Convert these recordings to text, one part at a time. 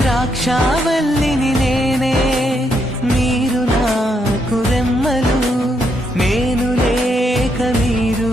ద్రాక్షావల్లిని నేనే, మీరు నాకు రెమ్మలు, నేను లేక మీరు.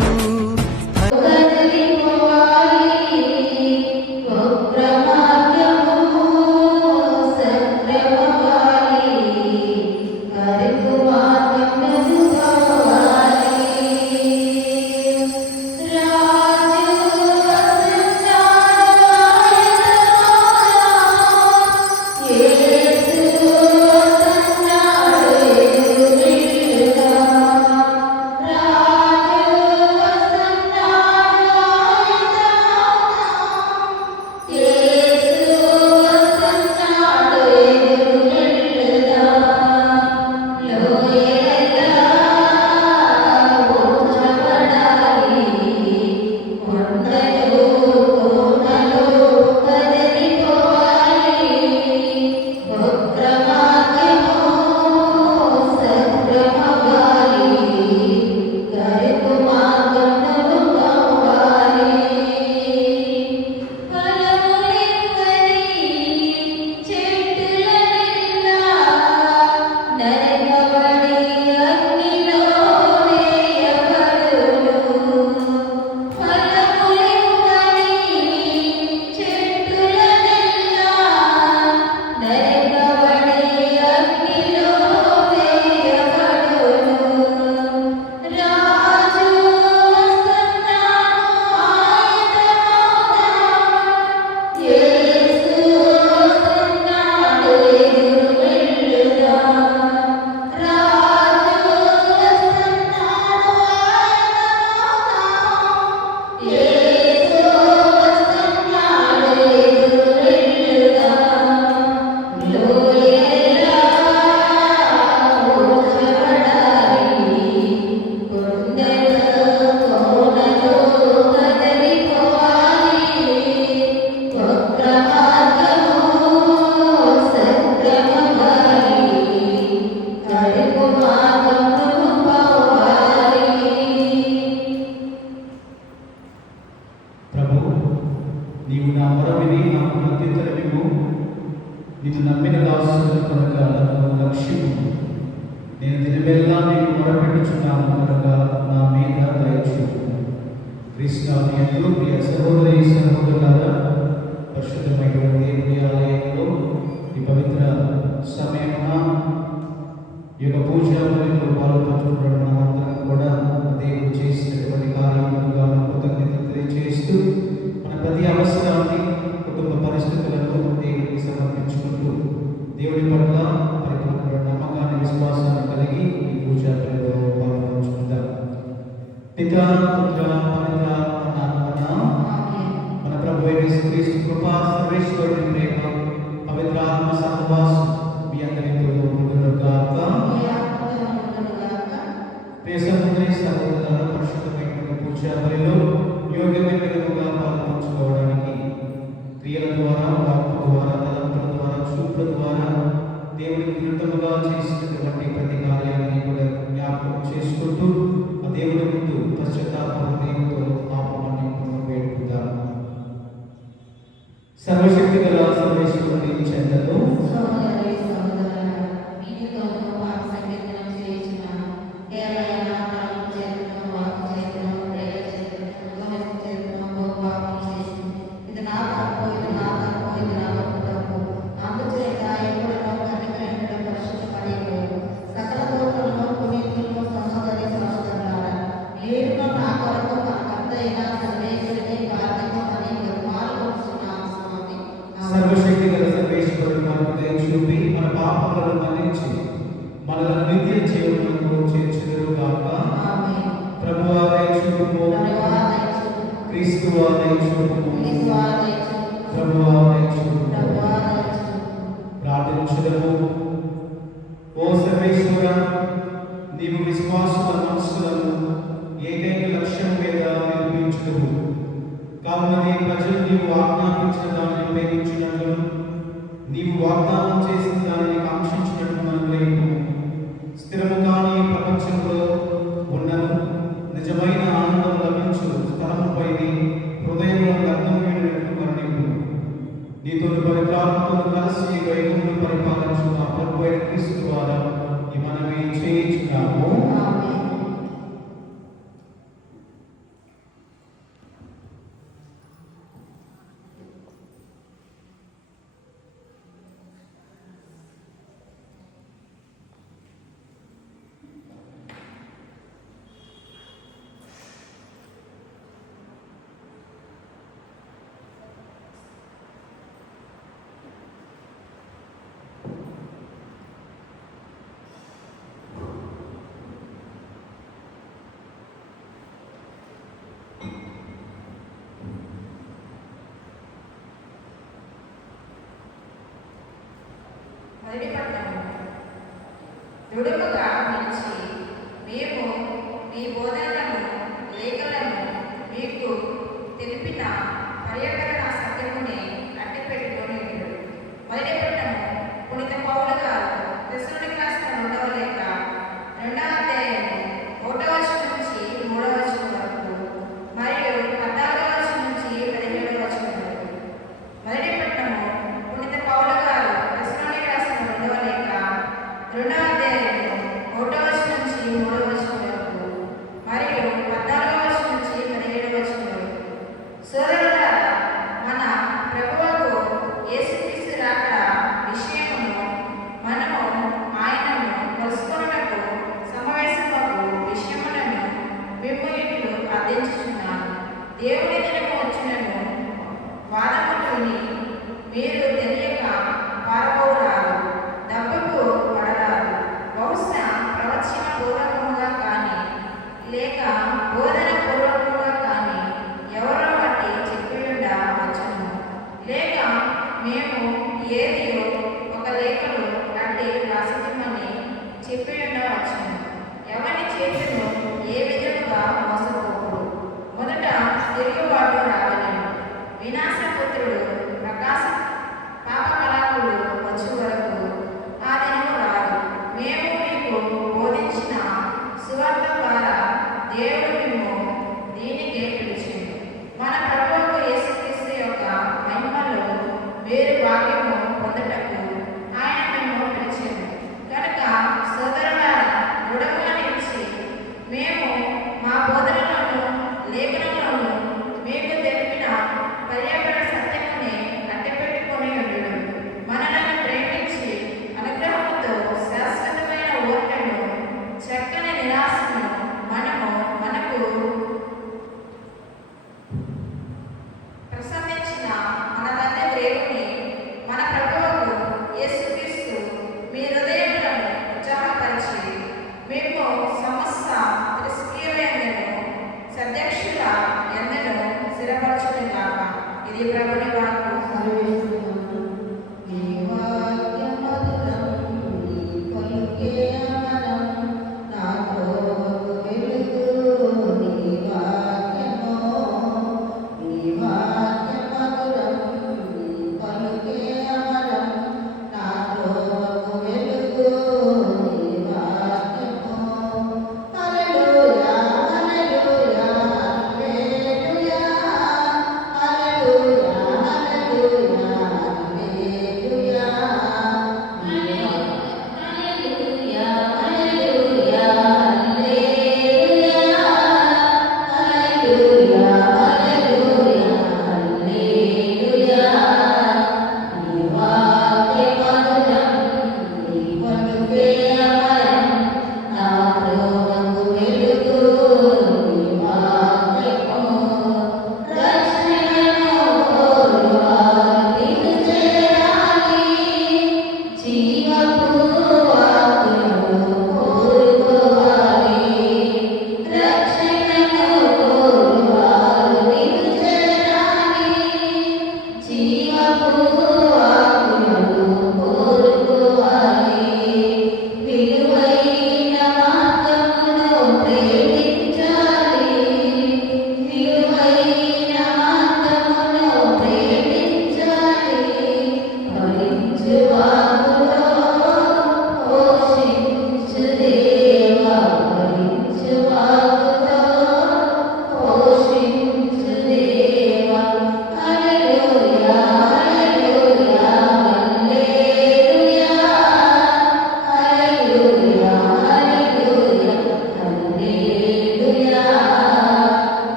నీవు నా మొరవిని నాకు ప్రత్యుత్తరమివ్వు. నీవు నమ్మిన దాసుల కనుక నన్ను రక్షించు. నేను దినమెల్లా నీకు మొరపెట్టుచున్నాను కనుక నా మీద దయ చూపు. క్రీస్తునందు ప్రియ సహోదరి సహోదరులారా, పరిశుద్ధమైన దేవుని ఆలయంలో ఈ పవిత్ర సమయమున ఈ యొక్క పూజా బలిలో పాల్పంచుకున్న మనందరం కూడా దేవుడు చేసినటువంటి కార్యములుగా కృతజ్ఞతలు తెలియజేస్తూ మన ప్రతి అవసరాన్ని, కుటుంబ పరిస్థితులను దేవుడికి సమర్పించుకుంటూ దేవుడి పట్ల పరిపూర్ణ నమ్మకాన్ని, విశ్వాసాన్ని కలిగి ఈ పూజా బలిలో పాల్పంచుకుందాం. పితా, పుత్ర, పవిత్రాత్మ నామమున మన ప్రభు యేసుక్రీస్తు కృపా, సర్వేశ్వరుని ప్రేమ, పవిత్రాత్మ సహవాసం మీ అందరితో ఉండునుగాక. ప్రియ సహోదరి సహోదరులారా, పరిశుద్ధమైన పూజా బలిలో యోగ్యమైన విధంగా పాల్పంచుకోవడానికి క్రియల ద్వారా, వాక్కు ద్వారా, తలంపుల ద్వారా, చూపుల ద్వారా దేవుడికి విరుద్ధముగా చేసినటువంటి ప్రతి కార్యాన్ని కూడా జ్ఞాపకం చేసుకుంటూ ఆ దేవుడి ముందు పశ్చాత్తాప హృదయంతో పాపమని వేడుకుందాం. సర్వశక్తి గల సర్వేశ్వరుని చెంతలో సర్వశక్తి గల సర్వేశ్వరుడు మనకు దయ చూపి మన పాపములను మన్నించి మనలను నిత్య జీవనంలో చేర్చుదురుగాక. ప్రభువా దయ చూపుము, క్రీస్తువా దయ చూపుము, ప్రభువా దయ చూపుము. ప్రార్థించుదము. ఓ సర్వేశ్వర, నీవు విశ్వాసుల మనస్సులను ఏకైక లక్ష్యం మీద నిలిపించుదువు. కావున నీ ప్రజలు నీవు ఆజ్ఞాపించిన దానిని ప్రేమించినట్లు, నీవు వాగ్దానం చేసిన దానిని కాంక్షించినట్లు మనకు స్థిరము కాని ప్రపంచంలో ఉన్నను నిజమైన ఆనందం లభించు స్థలముపై హృదయంలో లగ్నం వేడినట్లు కరుణింపు. నీతో పవిత్రాత్మ పరిశుద్ధాత్మను కలిసి వైకుంఠం పరిపాలించు మా ప్రభు అయిన క్రీస్తు ద్వారా ఈ మనవి చేయించున్నాము. మొదటి పట్టణము. దృఢముగా నిలిచి మేము మీ బోధనలను లేఖలను మీకు తెలిపిన పర్యావరణ సత్యముని అట్టి పెట్టుకొని ఉండు. మొదటి పట్టణము. పునీత పౌలు గారు తెస్సలోనికీయులకు రాసిన 2వ లేఖ 2వ అధ్యాయము 1వ వచనం నుంచి 3వ వచనం వరకు మరియు 14వ వచనం నుంచి 17వ వచనం వరకు. మొదటి పట్టణము. పునీత పౌలు గారు తెస్సలోనికీయులకు రాసిన 2వ లేఖ 2వ అధ్యాయము 1వ వచనం నుంచి 3వ వచనం వరకు మరియు 14వ వచనం నుంచి 17వ వచనం వరకు. సోదరులారా, మన ప్రభువుకు యేసుక్రీస్తు రాకడ విషయమును మనము ఆయనను కలుసుకొనుటకు సమావేశమగు విషయములను మేము ఇట్లు అర్థించుచున్నాను. దేవుని దినము వచ్చినను వాదములోని మీరు తెలియక పారబోరాదు, దెబ్బకు పడరాదు. బహుశా ప్రవచన పూర్వకముగా కానీ లేక బోధన పూర్వకముగా కానీ ఎవరో బట్టి చెప్పియుండ వచ్చును. లేక మేము ఏదియో ఒక లేఖలో అట్టి రాసిమని చెప్పియుండ వచ్చును. ఎవరి చేతును ఏ విధముగా మోసపోకూడదు. మొదట తిరుగుబాటు రావలేను. వినాశపుత్రుడు ప్రకాశ పాపకళాకుడు వచ్చే వరకు ఆ దినము రాదు. మేము మీకు బోధించిన సువార్త ద్వారా దేవుడు మేము దీనికే పిలిచిండు. మన ప్రభువుకు యేసుక్రీస్తు యొక్క మహిమలో వేరు భాగ్యము పొందుటకు ఆయన మేము పిలిచిండు. కనుక సోదరులారా, దృఢముగా నిలిచి మేము మా బోధనలోను లేఖనంలోను మీకు తెలిపిన పర్యావరణ సత్యముని కట్టిపెట్టుకొని ఉండుడు. మనలను ప్రేమించి అనుగ్రహముతో శాశ్వతమైన ఓర్పును చక్కని నిరాశను మనకు ప్రసాదించిన మన తండ్రి దేవుని మన ప్రభువుకు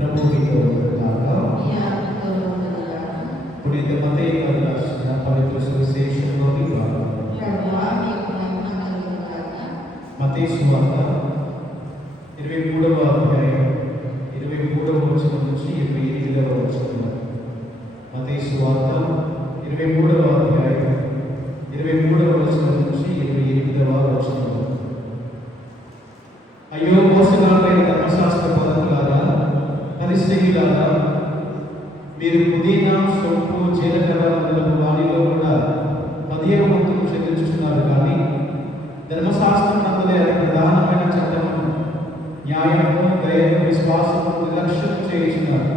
ప్రభు మీతో ఉండుగాక. మీ ఆత్మతో ఉండుగాక. పునీత మత్తయి గారు రాసిన పవిత్ర సువిశేషంలోని భాగం. ప్రభువా మీకు మహిమ కలుగుగాక. మత్తయి సువార్త 23వ అధ్యాయం 23వ వచనం నుంచి 28వ వచనం. మత్తయి సువార్త 23వ అధ్యాయం 23వ వచనం నుంచి 28వ వచనం. అయ్యో మోసగాళ్ళైన ధర్మశాస్త్ర బోధకులారా, పరిసయ్యులారా, మీరు పుదీనా, సొంపు, జీలకర్ర మొదలగు వాటిలో కూడా 10వ వంతును చెల్లించుతున్నారు, కానీ ధర్మశాస్త్రం నందులే అది ప్రధానమైన చట్టమును, న్యాయము, దయను, విశ్వాసము నిర్లక్ష్యం చేయించున్నారు.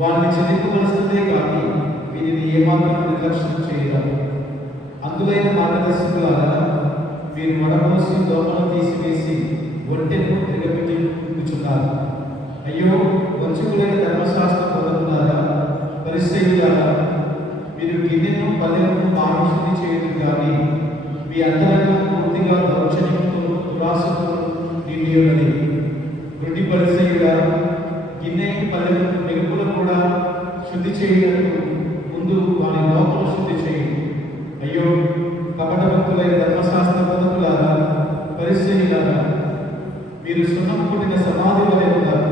వారిని చెల్లింపవలసినదే కానీ వీరిని ఏమాత్రం నిర్లక్ష్యం చేయరాదు. అందులైన మార్గదర్శకులారా, మీరు వడపోసి దోమను తీసివేసి ఒంటెను తిరగబెట్టుచున్నారు. అయ్యో వంచకులైన ధర్మశాస్త్ర బోధకులారా, పరిసయ్యులారా, మీరు గిన్నెను పల్లెను పారిశుద్ధి చేయదు, కానీ మీ అంతరంగం పూర్తిగా దౌర్జన్యంతోనూ దురాశతోనూ నిండి ఉన్నది. వృద్ధి పరిసయ్యుడా, గిన్నె పల్లెను మెరుగులు కూడా శుద్ధి చేయడానికి ముందు వారి లోపల శుద్ధి చేయండి. అయ్యో కపట భక్తులైన ధర్మశాస్త్ర బోధకులారా, పరిసయ్యులారా, మీరు సున్నం పుట్టిన సమాధి వలె ఉన్నారు.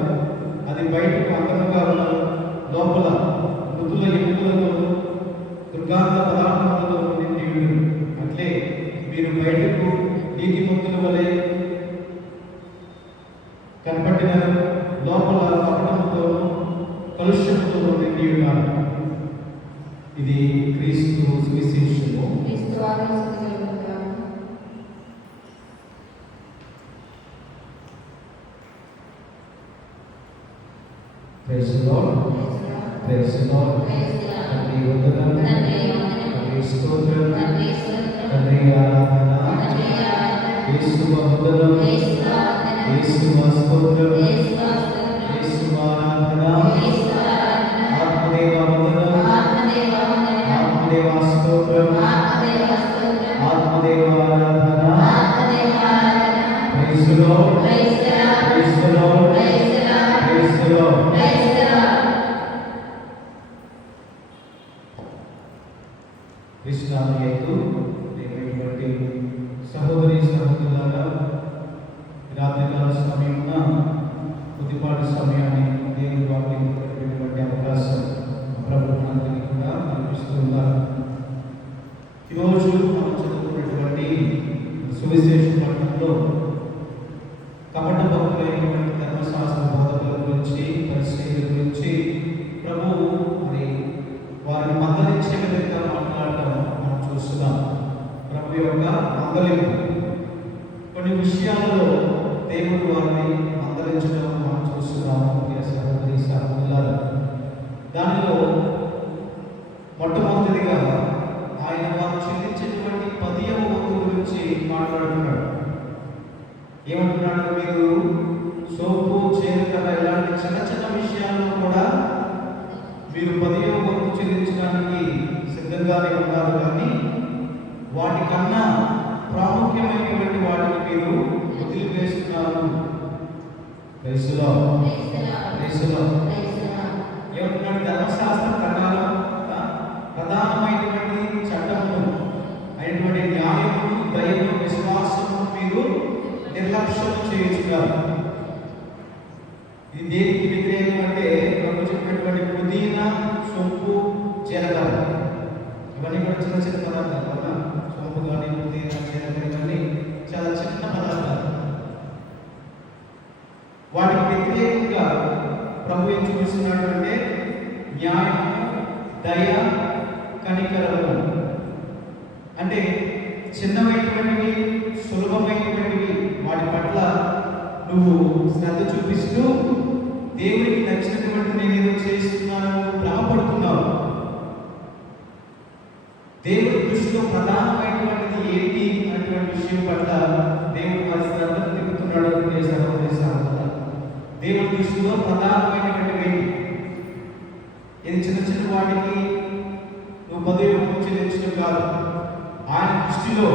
అది బయటకు అందంగా ఉన్న లోపల మృదుల ఎముకలతోనూ దుర్గాంత పదార్థములతోనూ నిండి ఉండును. అట్లే మీరు బయటకు నీటి ముద్దుల వలె కనపడిన లోపల కపటముతోనూ కలుష్యముతోనూ నిండి ఉన్నారు. ఇది క్రీస్తు సువిశేషము. క్రీస్తు ఆరాధన కలుగుగాక. Praise the lord. Praise the lord. తండ్రి వందనం, తండ్రి స్తోత్రం, తండ్రి ఆరాధన, యేసువ వందనం, యేసువ స్తోత్రం, యేసువ ఆరాధన, ఆత్మదేవ వందనం, ఆత్మదేవ స్తోత్రం, ఆత్మదేవ ఆరాధన. Praise the lord. Praise the lord. Praise the lord. కృష్ణాలయందు దేవుడి సహోదరి సహోదరులారా, రాత్రికాల సమయమున కొద్దిపాటి సమయాన్ని దేవుడి వాక్యం పెట్టేటువంటి అవకాశం ప్రభుత్వానికి కూడా కల్పిస్తున్నారు. ఈరోజు మనం చదువుకున్నటువంటి సువిశేష పట్టణంలో కపట భక్తులైనటువంటి ధర్మశాస్త్ర బోధకుల గురించి, పరిసయ్యుల గురించి ప్రభువు మరి వారిని మందలించే విధంగా మాట్లాడటం మనం చూస్తున్నాం. ప్రభు యొక్క మందలింపు, కొన్ని విషయాలలో దేవుడు వారిని మందలించడం మనం చూస్తున్నాము. సహోదరి సహోదరులారా, దానిలో మొట్టమొదటిగా ఆయన వారు చెల్లించేటువంటి 10వ వంతు గురించి మాట్లాడుతున్నాడు. ఏమంటున్నాడు? మీరు సోపు, జీలకర్ర ఇలాంటి చిన్న చిన్న విషయాల్లో కూడా మీరు 10వ వంతు చెల్లించడానికి సిద్ధంగానే ఉన్నారు, కానీ వాటికన్నా ప్రాముఖ్యమైనటువంటి వాటిని మీరు వదిలివేస్తున్నారు. Praise the lord. Praise the lord. ఏమంటున్నాడు? ధర్మశాస్త్రం ప్రకారం ప్రధానమైనటువంటి చట్టమును అయినటువంటి న్యాయమును, దయను, విశ్వాసమును మీరు నిర్లక్ష్యం చేయించున్నారు. ఇది దేనికి వ్యతిరేకం అంటే ప్రభు చెప్పినటువంటి పుదీనా, సొంపు, జీలకర్ర, ఇవన్నీ కూడా చిన్న చిన్న పదార్థాలు కదా. సొంపు కానీ పుదీనా, జీలకర్ర ఇవన్నీ చాలా చిన్న పదార్థాలు. వాటికి వ్యతిరేకంగా ప్రభు ఏం చూపిస్తున్నాడంటే న్యాయము, దయ, కనికరము. అంటే చిన్నమైనటువంటివి, సులభమైనటువంటివి వాటి పట్ల నువ్వు శ్రద్ధ చూపిస్తూ దేవుడికి నచ్చినటువంటి నేను ఏదో చేస్తున్నాను, భ్రమపడుతున్నావు. దేవుడి దృష్టిలో ప్రధానమైనటువంటిది ఏంటి అటువంటి విషయం పట్ల దేవుడు వారి శ్రద్ధను తిప్పుతున్నాడు. సహోదరి సహోదరులారా, దేవుడి దృష్టిలో ప్రధానమైనటువంటివి ఏంటి? ఇది చిన్న చిన్న వాటికి నువ్వు 10వ వంతు చెల్లించడం కాదు. ఆయన దృష్టిలో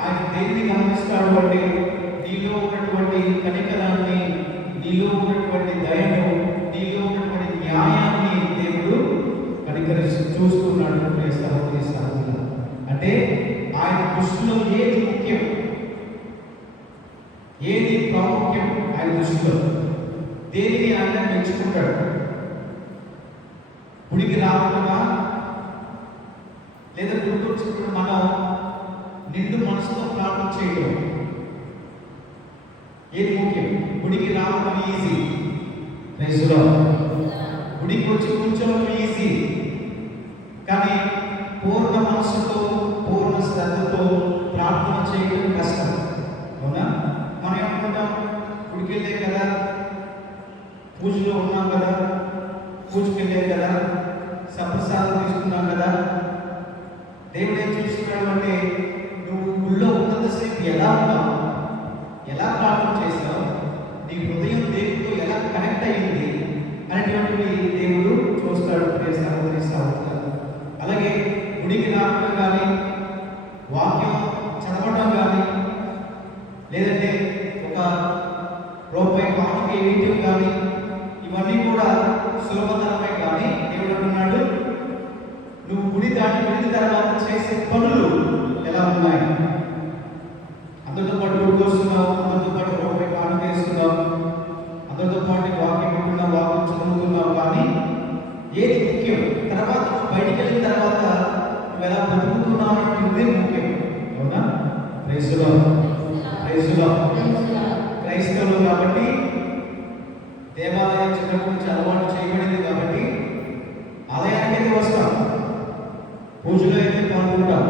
ఆయన దేన్ని గమనిస్తాడు అంటే నీలో ఉన్నటువంటి కనికరాన్ని, నీ నీలో ఉన్నటువంటి దయను, నీలో ఉన్నటువంటి న్యాయాన్ని దేవుడు కనికరిస్తూ చూస్తున్నాడు. ప్రియ సహోదరి సహోదరులు, అంటే ఆయన దృష్టిలో ఏది ముఖ్యం, ఏది ప్రాముఖ్యం, ఆయన దృష్టిలో దేనిని ఆయన మెచ్చుకుంటాడు? గుడికి రావడమా, లేదా గుడికి వచ్చినప్పుడు మనం నిండు మనసుతో ప్రార్థన చేయడం ఏది ముఖ్యం? గుడికి రావడం ఈజీ, గుడికి వచ్చి కూర్చోవడం ఈజీ, కానీ పూర్ణ మనసుతో పూర్ణ శ్రద్ధతో ప్రార్థన చేయడం కష్టం. అవునా? మనం ఏమనుకుంటాం, గుడికి వెళ్ళే కదా, పూజలో ఉన్నాం కదా, పూజకి వెళ్ళే కదా, సప్రసాదం తీసుకున్నాం కదా. దేవుడు ఏం చూస్తున్నాడు అంటే, నువ్వు గుళ్ళో ఉన్నంతసేపు ఎలా ఉన్నావు, ఎలా ప్రార్థన చేసావు, నీ హృదయం దేవుడితో ఎలా కనెక్ట్ అయ్యింది అనేటువంటివి దేవుడు చూస్తాడు. ప్రియ సహోదరి సహోదరులు, అలాగే గుడికి రావడం కానీ, వాక్యం చదవడం కానీ, లేదంటే ఒక రూపాయి కానుక వేయటం కానీ, ఇవన్నీ కూడా సులభతరమే. కానీ దేవుడు అంటున్నాడు, నువ్వు గుడి దాటి వెళ్ళిన తర్వాత చేసే పనులు ఎలా ఉన్నాయి? అందరితో పాటు గుడికి వస్తున్నావు, అందరితో పాటు రూపాయి కానుక వేస్తున్నావు, అందరితో పాటు వాక్యం వింటున్నావు, వాక్యం చదువుతున్నావు, కానీ ఏది ముఖ్యం? తర్వాత నువ్వు బయటికి వెళ్ళిన తర్వాత నువ్వు ఎలా బ్రతుకుతున్నావు అనేది ముఖ్యం. అవునా? ప్రైజులో క్రైస్తవులు కాబట్టి దేవాలయం చిన్నప్పటి నుంచి అలవాటు చేయబడింది కాబట్టి ఆలయానికి అయితే వస్తాం, పూజలో అయితే పాల్గొంటాం,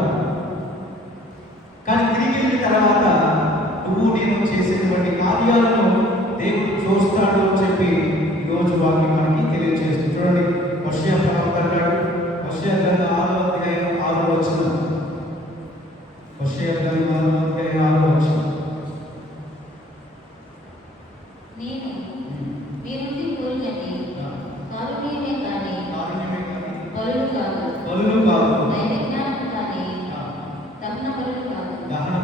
కానీ తిరిగి వెళ్ళిన తర్వాత నువ్వు నేను చేసేటువంటి కార్యాలను దేవుడు చూస్తాడు అని చెప్పి ఈరోజు వాక్యం మనకి తెలియజేస్తుంది. చూడండి, హోషేయ ప్రవక్త అంటాడు, హోషేయ గ్రంథం 6వ అధ్యాయం 6వ వచనం, హోషేయ గ్రంథం 6వ అధ్యాయం 6వ వచనం. నేను మీ నుండి కోరినది కారుణ్యమే కానీ బలులు కాదు, నైవేద్యాలు కానీ దహన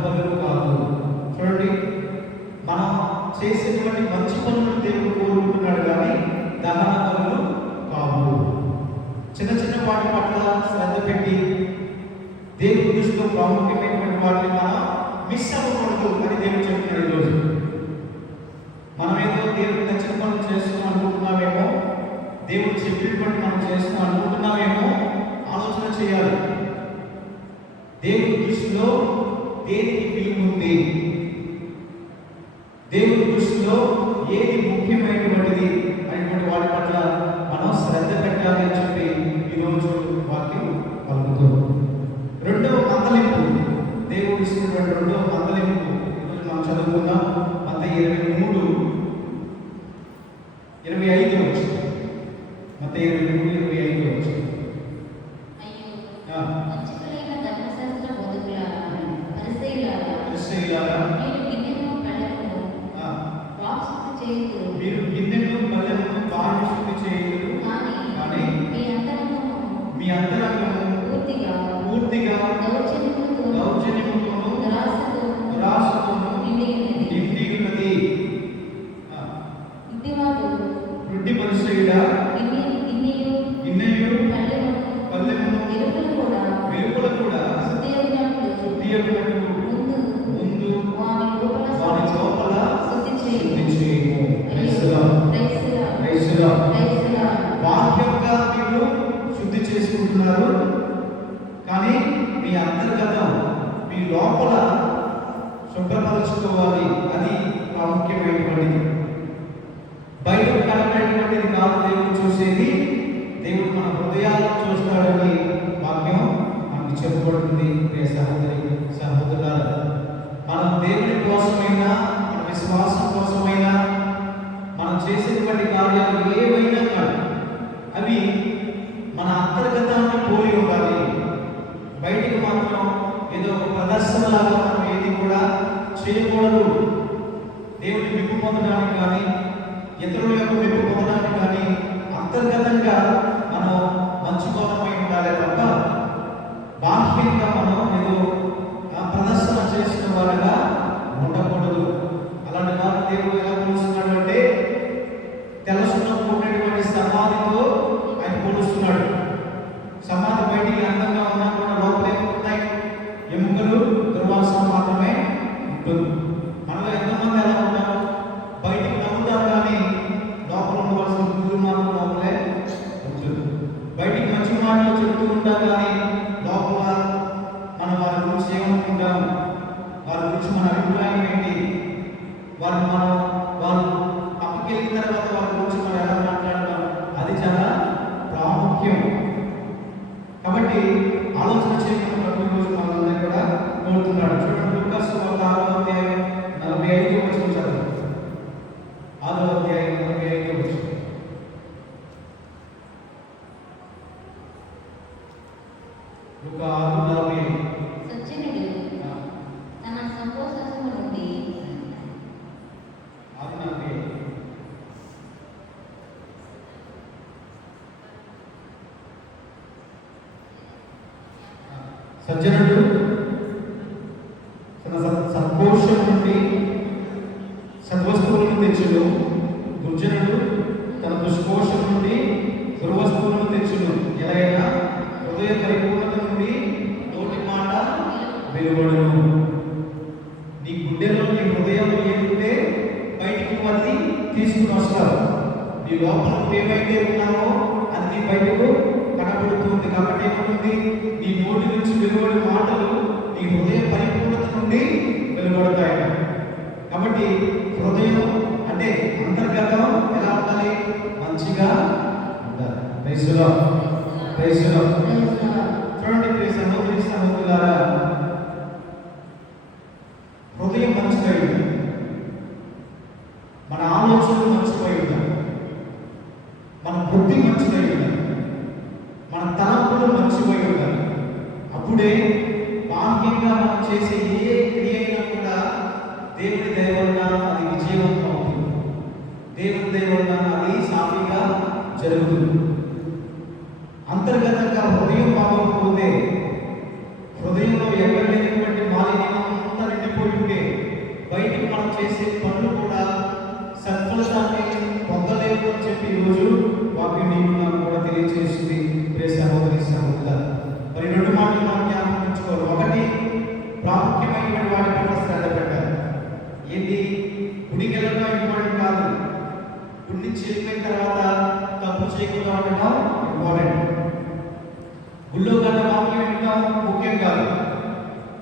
బలులు కాదు. చూడండి, మనం చేసేటువంటి మంచి పనులు దేవుడు కోరుకుంటున్నాడు, కానీ దహన బలులు కావు. చిన్న చిన్న వాటి పట్ల శ్రద్ధ పెట్టి దేవుడి దృష్టిలో ప్రాముఖ్యమైనటువంటి వాటిని మనం మిస్ అవ్వకూడదు అని దేవుడు చెప్తున్నాడు. ఈరోజు మనం ఏదో దేవుడికి నచ్చిన పనులు చేస్తున్నాం అనుకుంటున్నామేమో, దేవుడు చెప్పినటువంటి మనం చేస్తున్నాం అనుకుంటున్నామేమో, ఆలోచన చేయాలి. దేవుడి దృష్టిలో దేనికి విలువ ఉంది, దేవుడి దృష్టిలో ఏది ముఖ్యమైనటువంటిది అనేటువంటి వాటి పట్ల మనం శ్రద్ధ పెట్టాలి అని చెప్పి ఈరోజు వాక్యం పలుకుతూ, రెండవ మందలింపు, దేవుడు ఇస్తున్నటువంటి రెండవ మందలింపు ఈరోజు మనం చదువుకున్నాం. మత్తయి 23:25 వచ్చింది. మత్తయి 23:25 వచ్చింది. మీరు గిన్నెను పళ్ళెమును బాగా శుద్ధి చేయుదురు, కానీ మీ అంతరంగము పూర్తిగా దౌర్జన్యముతోను దురాశతోను నిండి ఉన్నది. వృద్ధి మనుష్యుడా, గిన్నెయు పళ్ళెమును వెలుపల కూడా శుద్ధి అగునట్లు ముందు వాని లోపల శుద్ధి చేయము. బాహ్యంగా మీరు శుద్ధి చేసుకుంటున్నారు, కానీ మీ అంతర్గతం, మీ లోపల శుభ్రపరచుకోవాలి. అది ప్రాముఖ్యమైనటువంటిది. బయట కనబడేటువంటిది కాదు దేవుడు చూసేది, దేవుడు మన హృదయాలను చూస్తాడని వాక్యం మనకు చెప్పబడుతుంది. ప్రియ సహోదరి సహోదరులారా, మనం దేవుని కోసమైనా, మన విశ్వాసం కోసమైనా, మనం చేసేటువంటి కార్యాలు ఏవైనా కానీ అవి మన అంతర్గతాన్ని పోలి ఉండాలి. బయటికి మాత్రం ఏదో ఒక ప్రదర్శనలాగా మనం ఏది కూడా చేయకూడదు. దేవుని మెప్పు పొందడానికి కానీ, ఇతరుల యొక్క మెప్పు పొందడానికి కానీ అంతర్గతంగా మనం మంచుకోవడమై ఉండాలి తప్ప బాహ్యంగా మనం ఏదో ప్రదర్శన చేసిన వారుగా ఉండకూడదు. అలాంటి వారు దేవుడు ఎలా పిలుస్తున్నాడు అంటే, సజ్జనుడు తన సత్కోశం నుండి సద్వస్తువులను తెచ్చును, దుర్జనుడు తన దుష్కోశం నుండి దుర్వస్తువులను తెచ్చును. ఎలాగైనా హృదయ పరిపూర్ణత నుండి నోటి మాట వెలువడును. నీ గుండెలో నీ హృదయంలో ఏదుంటే బయటికి అది తీసుకుని వస్తారు. నీ లోపల ఏమైతే ఉన్నావో అది నీ బయటకు కనబడుతుంది. కాబట్టి ఏమవుతుంది, నీ నోటి నుంచి వెలువడే మాటలు నీ హృదయ పరిపూర్ణత నుండి వెలువడతాయి. కాబట్టి హృదయం అంటే అంతర్గతం ఎలా ఉండాలి? మంచిగా ఉండాలి. ప్రైజ్లో చూడండి ప్రియ సహోదరి సహోదరులారా, హృదయం మంచిగా ఉండాలి, మన ఆలోచనలు మంచిగా ఉండాలి, మన బుద్ధి మంచిగా ఉండాలి, మన తలంపులు మంచిగా ఉండాలి. అప్పుడే బాహ్యంగా మనం చేసే ఏ క్రియ అయినా కూడా దేవుని దయ వలన అది విజయవంతం అవుతుంది. దేవుని దయ వలన అది సాఫీగా జరుగుతుంది. అంతర్గతంగా హృదయం బాగోకపోతే, హృదయంలో ఎక్కడ లేనటువంటి మాలిన్యం అంతా నిండిపోయి ఉంటే బయటికి మనం చేసే పనులు కూడా సత్ఫలితాన్ని పొందలేము అని చెప్పి ఈరోజు వాక్యం నాకు కూడా తెలియజేస్తుంది. ప్రియ సహోదరి సహోదరులారా, మరి రెండు మాటలు మనం జ్ఞాపకం ఉంచుకోవాలి. ఒకటి, ప్రాముఖ్యమైన వాటి పట్ల శ్రద్ధ పెట్టాలి. ఏంటి? గుడికి వెళ్ళడం ఇంపార్టెంట్ కాదు, గుడి నుంచి వెళ్ళిపోయిన తర్వాత తప్పు చేయకుండా ఉండటం ఇంపార్టెంట్. గుళ్ళో కన్నా వాక్యం వినడం ముఖ్యం కాదు.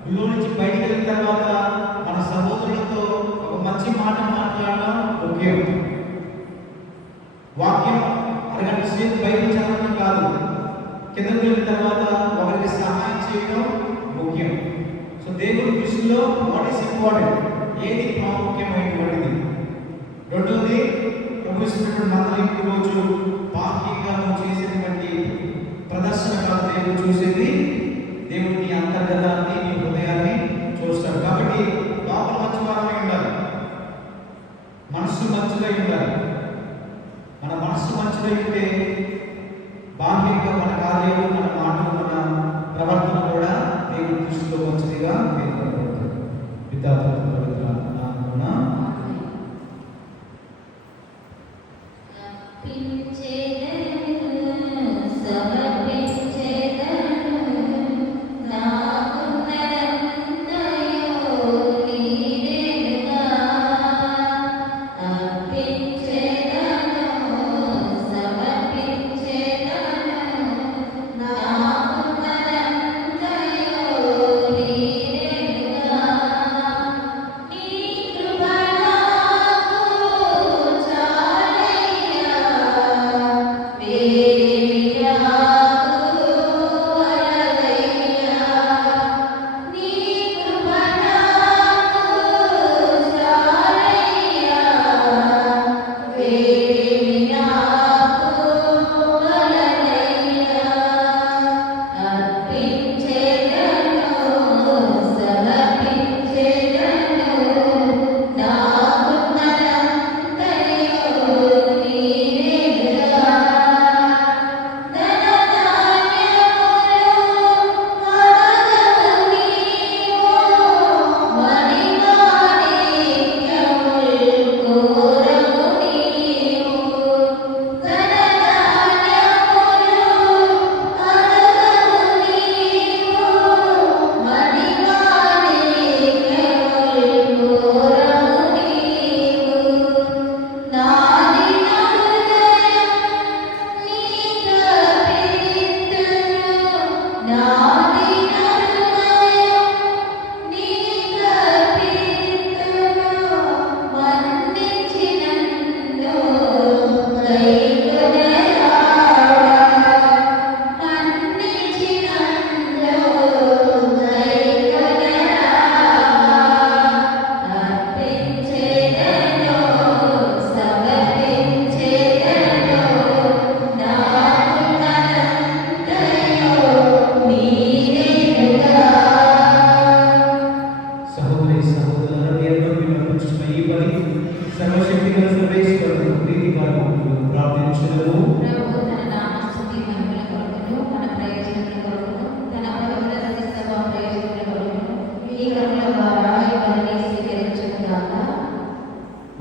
గుళ్ళో నుంచి బయటికి వెళ్ళిన తర్వాత మన సహోదరులతో ఒక మంచి మాట మాట్లాడడం ముఖ్యం. వాక్యం అరగంట సేపు బయట చదవడం కాదు, కిందకి వెళ్ళిన తర్వాత ఒకరికి సహాయం చేయడం ముఖ్యం. సో దేవుడి దృష్టిలో వాట్ ఈస్ ఇంపార్టెంట్, ఏది ప్రాముఖ్యమైనటువంటిది. రెండవది, ప్రభుత్వ మందలింపు రోజు బాహ్యంగా నువ్వు చేసేటువంటి ప్రదర్శన కాదు దేవుడు చూసేది. దేవుడు నీ అంతర్గతాన్ని, నీ హృదయాన్ని చూస్తాడు. కాబట్టి లోపల మంచివారమై ఉండాలి, మనస్సు మంచిగా ఉండాలి. మన మనస్సు మంచిగా ఉంటే బాహ్యంగా మన కార్యాలు, మన మాటలు, మన ప్రవర్తన కూడా దేవుడి దృష్టిలో మంచిదిగా ఏర్పడుతుంది. పితాపుత్రుల నామమున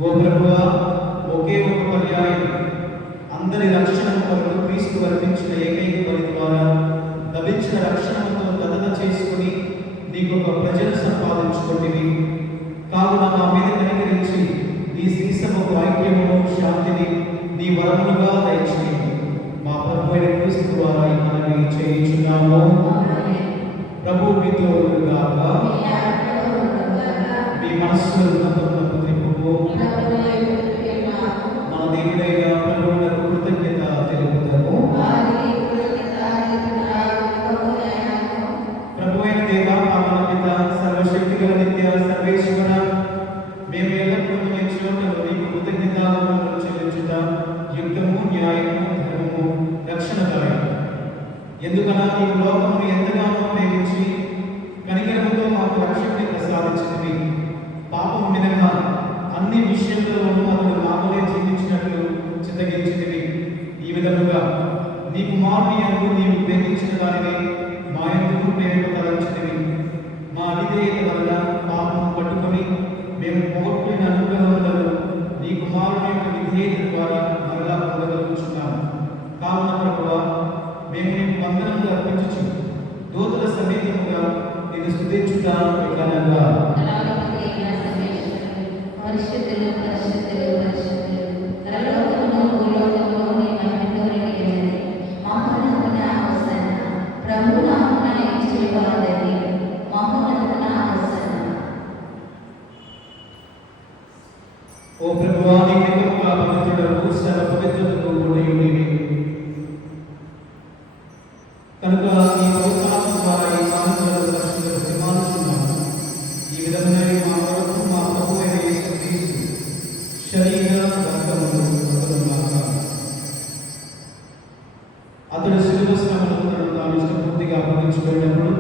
ఓ ప్రభువా, ఒకే ఒక పర్యాయం అందరి రక్షణ కొరకు క్రీస్తు వర్తించిన ఏకైక బలి ద్వారా లభించిన రక్షణతో గణన చేసుకుని నీకు ఒక ప్రజలు సంపాదించుకోండి. కావున మా మీద కనికరించి నీ శ్రీసభకు ఐక్యమును శాంతిని నీ వరములుగా దయచేయండి. మా ప్రభు అయిన క్రీస్తు ద్వారా మనవి చేయించున్నాము. ప్రభు మీతో ఉండుగాక. మీ మనస్సులో ఉన్నతమునకు త్రిప్పుము. మన దేవుడైన ప్రభువునకు కృతజ్ఞత తెలుపుతాము. ప్రభు అయిన దేవ, పావన పిత, సర్వశక్తి గల నిత్య సర్వేశ్వర, మేము ఎల్లప్పుడూ నీ చోటలో నీకు కృతజ్ఞతావందనములు చెల్లించుట యుక్తము, న్యాయము, ధర్మము, రక్షణదాయము. ఎందుకనా నీవు లోకమును ఎంతగానో ప్రేమించి కనికరముతో మాకు రక్షణని ప్రసాదించినవి. పాపము మినహా అన్ని విషయంలోనూ అతడు మామూలే జీవించినట్లు చిత్తగించినవి. ఈ విధముగా నీ కుమారుని యందు నీవు ప్రేమించిన దానిని మా యందు ప్రేమ తలంచినవి. మా అవిధేయత వలన పాపము పట్టుకొని మేము పోగొట్టిన అనుగ్రహములను నీ కుమారుని యొక్క విధేయత ద్వారా మరలా పొందగలుగుచున్నాము. కావున ప్రభువా, మేము నీకు వందనములు అర్పించుచు దూతల సమేతముగా నేను స్తుతించుట విధానంగా పరిశుద్ధులు పరిశుద్ధులు పరిశుద్ధులు పరలోకమును భూలోకమును నీ మహిమతో నిండినది. మహోన్నతమున హోసన్న, ప్రభువు నామమున యేసువాదరి, మహోన్నతమున హోసన్న. ఓ ప్రభువా, నీ నికముగా పవిత్రుడవు, సర్వ పవిత్రతకు గుణయుడివి. కనుక నీ పవిత్రాత్మ ద్వారా ఈ మానవులను రక్షణకు ప్రతిమానుచున్నాము. ఈ విధమున మా కొరకు మా ప్రభు అయిన యేసుక్రీస్తు శరీర రక్తములు పొందుగాక. అతడు శిలువ శ్రమలను తాను ఇష్టపూర్తిగా అప్పగించుకున్నప్పుడు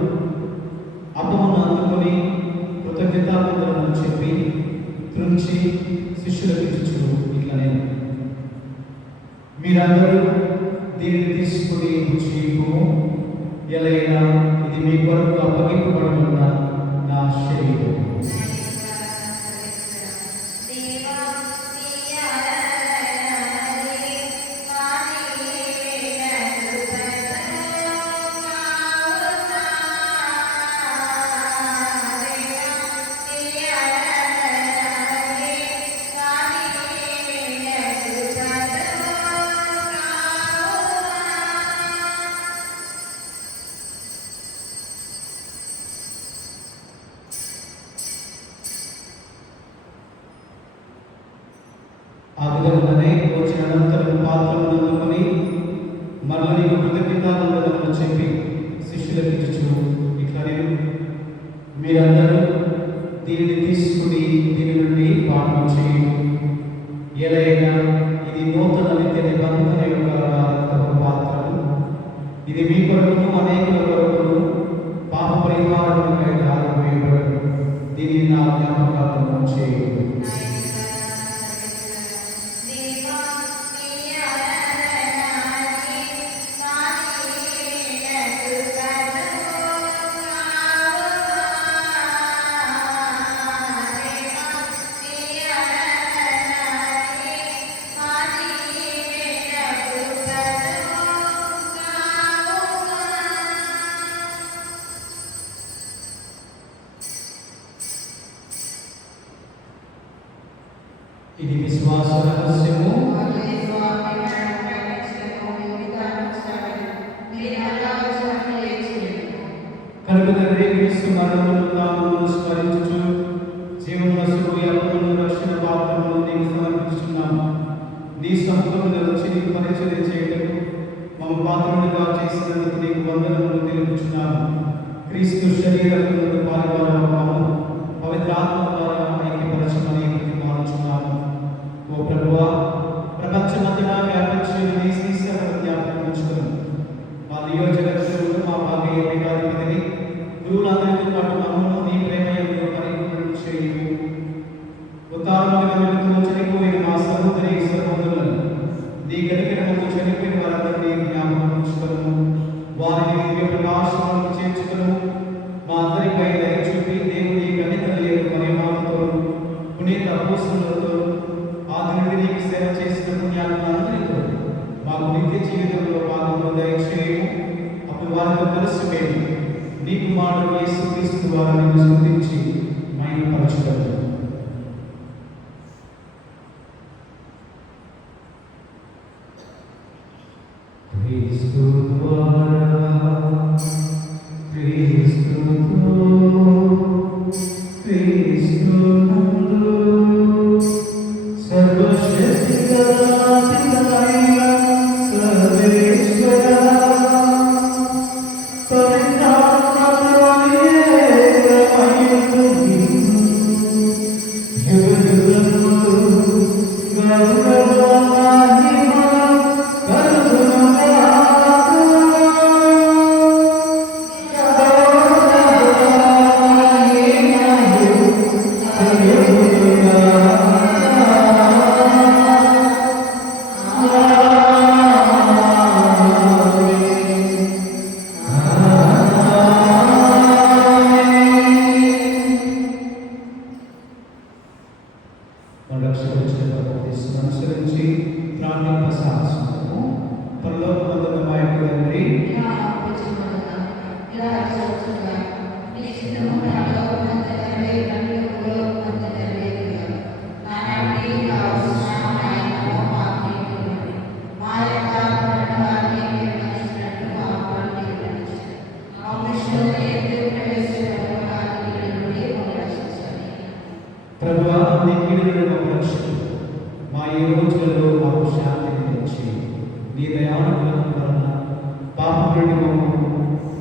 అప్పమును అందుకొని కృతజ్ఞతావందనములు చెప్పి త్రుంచి శిష్యులకు ఇచ్చుచు ఇట్లనే, మీరందరూ దీనిని తీసుకుని భుజింపుము. ఎలైనా ఇది మీ కొరకు అప్పగింపబడుతున్న నా శరీరం. ఆ విధముగానే వచ్చిన అనంతరం పాత్రను అందుకొని మరల నీకు కృతజ్ఞతావందనములు చెప్పి శిష్యులకు ఇచ్చుచు ఇట్లనే, మీరందరూ దీనిని తీసుకుని దీని నుండి పానం చేయండి. ఎలైనా ఇది నూతన నిత్య నిబంధన యొక్క రక్తపు పాత్రలు. ఇది మీ కొరకును అనేకుల కొరకును పాప పరిహారములకై దారిపోయబడును. దీనిని నా జ్ఞాపకార్థం చేయండి. ఇది విశ్వాస రహస్యము. కనుక తండ్రి, క్రీస్తు మరణమును తాము స్మరించుచు జీవనసుకు అప్పమును రక్షణ పాత్రమును నీకు సమర్పిస్తున్నాము. నీ సముఖములో వచ్చి నీకు పరిచయం చేయటకు మమ్మ పాత్రునిగా చేసినందుకు నీకు వందనములు తెలుపుచున్నాము. క్రీస్తు శరీరమును పాల్గొనము పవిత్రాత్మ ద్వారా ఐక్యపరచమని ప్రతిమానుచున్నాము. ఓ ప్రభువా, ప్రపంచమంతటా వ్యాపించిన నీ శ్రీసేవను జ్ఞాపకం ఉంచుకును. మా నియోజకవర్గంలో మా భాగ్య పీఠాధిపతిని గురువులందరితో పాటు మమ్మల్ని నీ ప్రేమయంలో పరిపూర్ణం చేయు. ఉత్తానముతో చనిపోయిన మా సహోదరి సహోదరులను నీ కనికరముతో చనిపోయిన వారందరినీ జ్ఞాపకం ఉంచుకును. వారిని దివ్య ప్రకాశంలో చేర్చుకును. మా అందరిపై దయ చూపి దేవుని కన్నికల యొక్క పరిమాణంతో పునీత అపోస్తలులతో ఆలస్యమేమి? నీ కుమారుడు యేసుక్రీస్తు ద్వారా నిన్ను స్తుతించి మహిమపరచుటకు. క్రీస్తు ద్వారా క్రీస్తుతో క్రీస్తునందు సర్వశక్తిగల పితయైన సర్వేశ్వర పవిత్రాత్మతోనే ఏకమయుడు నిన్ను యుగయుగములు గౌరవ మహిమ కలుగునుగాక. అనుసరించి ప్రార్థన సాధిస్తున్నాము. పరలోకమందున్న మా యొక్క తండ్రి, ప్రభువా, నీ కీడులను మాకు రక్షించు. మా ఈ రోజులలో మాకు శాంతిని తెచ్చి నీ దయానుగ్రహం వలన పాపం నుండి మమ్మల్ని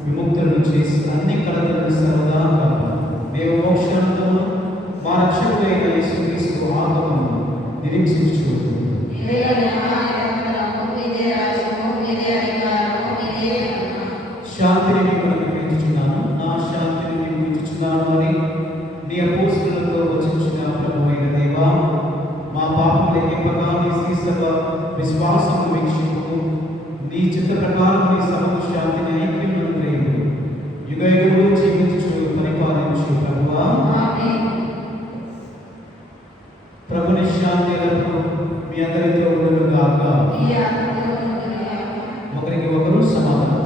విముక్తులను చేసి అన్ని కలతలను సరదా మేము మోక్షాంతము మా రక్షకుడైన యేసుక్రీస్తు ఆత్మను నిరీక్షించు. శాంతిని మీకు అనుగ్రహించుచున్నాను, నా శాంతిని మీకు ఇచ్చుచున్నాను అని నీ అపోస్తలులతో వచించిన ప్రభువైన దేవా, మా పాపం లెక్కింపగా నీ శ్రీసభ విశ్వాసము వీక్షింపు. నీ చిత్త ప్రకారం నీ సమకు శాంతిని ఐక్యం అనుగ్రహింపు. యుగయుగములు జీవించు పరిపాలించు ప్రభువా. ప్రభుని శాంతి ఎల్లప్పుడూ మీ అందరితో ఉండుగాక. ఒకరికి ఒకరు సమాధానం.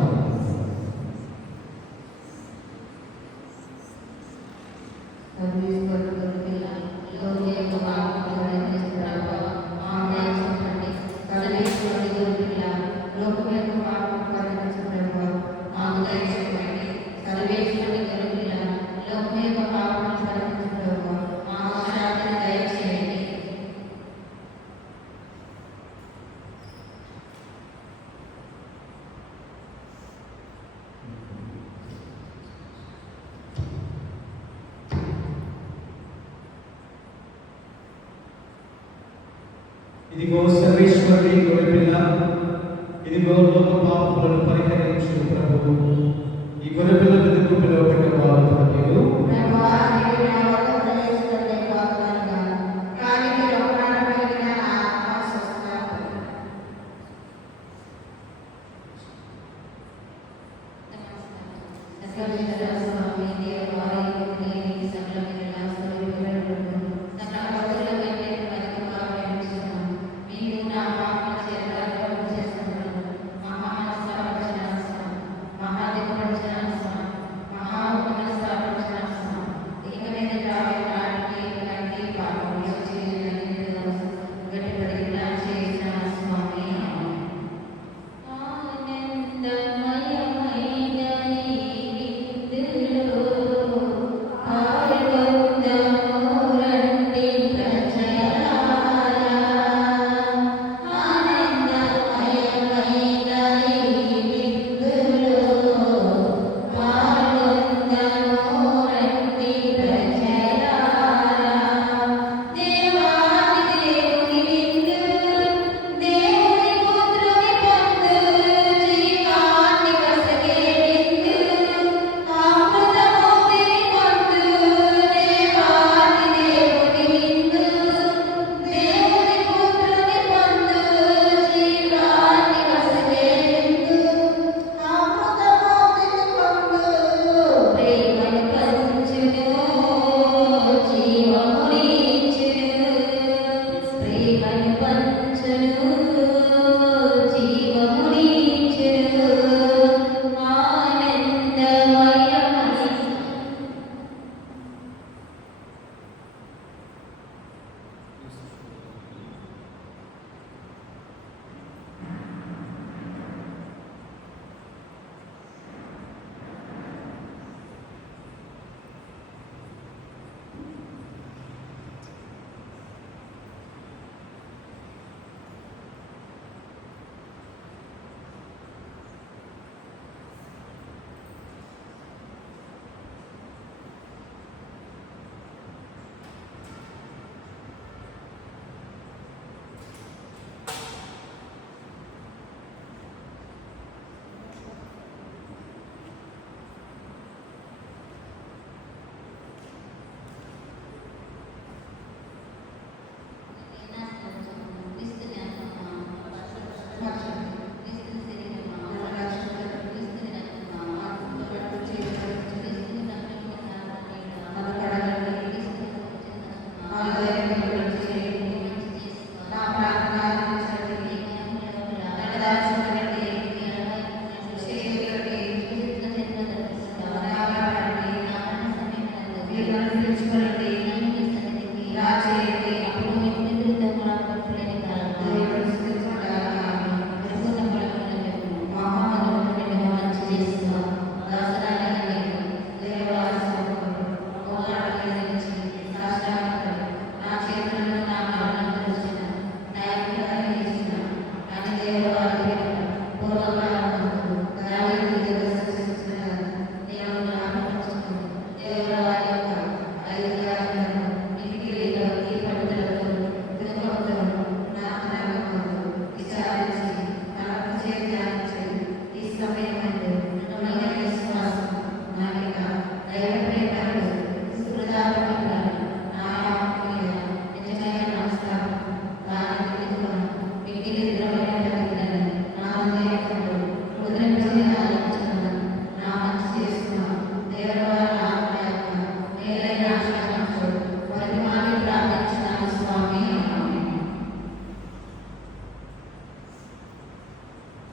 ఇదిగో సర్వేశ్వరుని గొర్రెపిల్ల, ఇదిగో లోక పాపములను పరిహరించు ప్రభువు. ఈ గొర్రెపిల్ల ఎందుకు పిలువబడ్డ వారు ప్రజలు?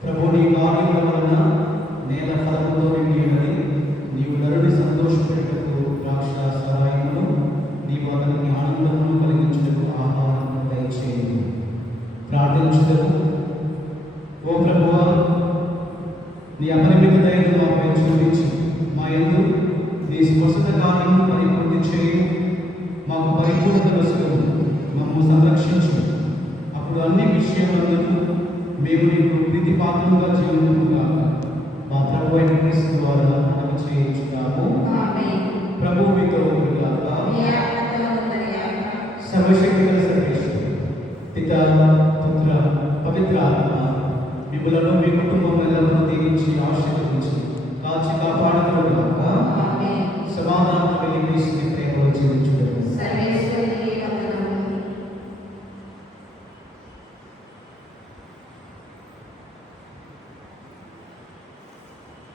ప్రభు నీ కార్యముల వలన నేల ఫలముతో నిండి ఉన్నది. నీవు నరుని సంతోషపెట్టుటకు ద్రాక్ష సహాయమును, నీవు అతనికి ఆనందమును కలిగించుటకు ఆహారము దయచేయు. ప్రార్థించుటకు. ఓ ప్రభువా, నీ అపరిమిత దయను మాపై చూపించి మా యందు నీ స్వస్థత కార్యము పరిపూర్తి చేయు. మాకు పరిపూర్ణత వసుకు మమ్మల్ని సంరక్షించు. అప్పుడు అన్ని విషయములను మేము నీకు ప్రీతిపాత్రముగా జీవించుగా మా ప్రభు అయిన క్రీస్తు ద్వారా మనము చేయించున్నాము. ప్రభు మీతో ఉండుగాక. సర్వశక్తి గల సర్వేశ్వరుడు పితా పుత్ర పవిత్ర ఆత్మ మిమ్మలను మీ కుటుంబం ఎల్లప్పుడూ దీవించి ఆశీర్వదించి కాచి కాపాడగలగాక. సమాధానం కలిగి క్రీస్తుని ప్రేమలో జీవించుటకు